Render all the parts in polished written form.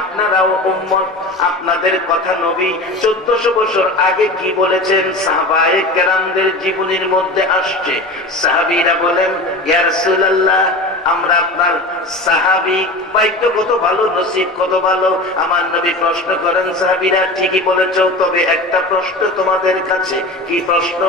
আপনারাও উম্মত, আপনাদের কথা নবী 1400 বছর আগে কি বলেছেন সাহাবায়ে কেরামদের জীবনীর মধ্যে আসছে। সাহাবীরা বলেন, ইয়া রাসূলুল্লাহ, আমরা আপনার সাহাবী, ভাগ্য কত ভালো, নসিব কত ভালো। আমার নবী প্রশ্ন করেন, সাহাবীরা ঠিকই বলেছো, তবে একটা প্রশ্ন তোমাদের কাছে। কি প্রশ্ন?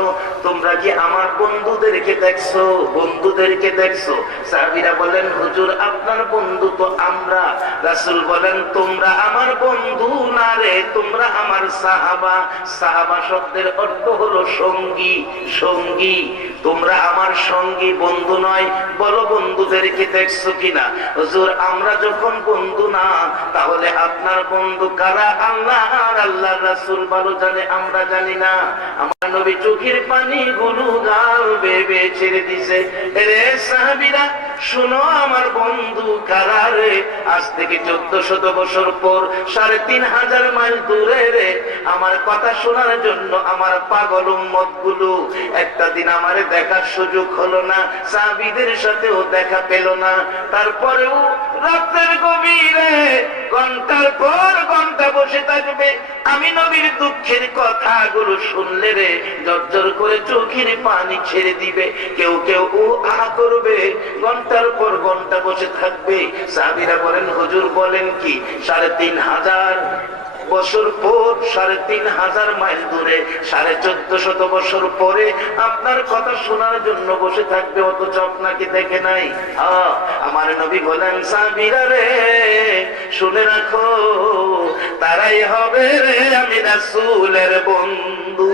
তোমরা কি আমার বন্ধুদেরকে দেখছো? বন্ধুদেরকে দেখছো? সাহাবীরা বলেন, হুজুর আপনার বন্ধু তো আমরা। রাসূল বলেন, তোমরা আমার বন্ধু না রে, তোমরা আমার সাহাবা। সাহাবা শব্দের অর্থ হলো সঙ্গী, সঙ্গী। তোমরা আমার সঙ্গী, বন্ধু নয়। বলো বন্ধুদেরকে দেখছো কিনা? হুজুর আমরা যখন বন্ধু না, তাহলে আপনার বন্ধু কারা? আল্লাহ আর আল্লাহর রাসূল ভালো জানে, আমরা জানি না। আমার নবী চোখের পানি গুলো গাল বেয়ে ছেড়ে দিছে। রে সাহাবীরা শুনো, আমার বন্ধু কারা রে? আজ থেকে 1400 বছর পর 3500 মাইল দূরে রে, আমার কথা শোনার জন্য আমার পাগল উম্মত গুলো একটা দিন আমারে দেখার সুযোগ হলো না, সাহাবীদের সাথেও দেখা পেল না। তারপরেও রাতের গভীরে ঘন্টার পর ঘন্টা বসে থাকবে। আমি নবীর দুঃখের কথাগুলো শুনলে রে জর্জর করে চোখের পানি ছেড়ে দিবে। কেউ কেউ ও আহা করবে, ঘন্টার পর ঘন্টা বসে থাকবে। সাহাবীরা বলেন, হুজুর বলেন কি? 3500 বছর পর, 3500 মাইল দূরে, 1450 বছর পরে আপনার কথা শোনার জন্য বসে থাকবে, অথচ আপনাকে দেখে নাই। আমার নবী বলেন, সাহাবীরা রে শুনে রাখো, তারাই হবে রে আমি রাসূলের বন্ধু।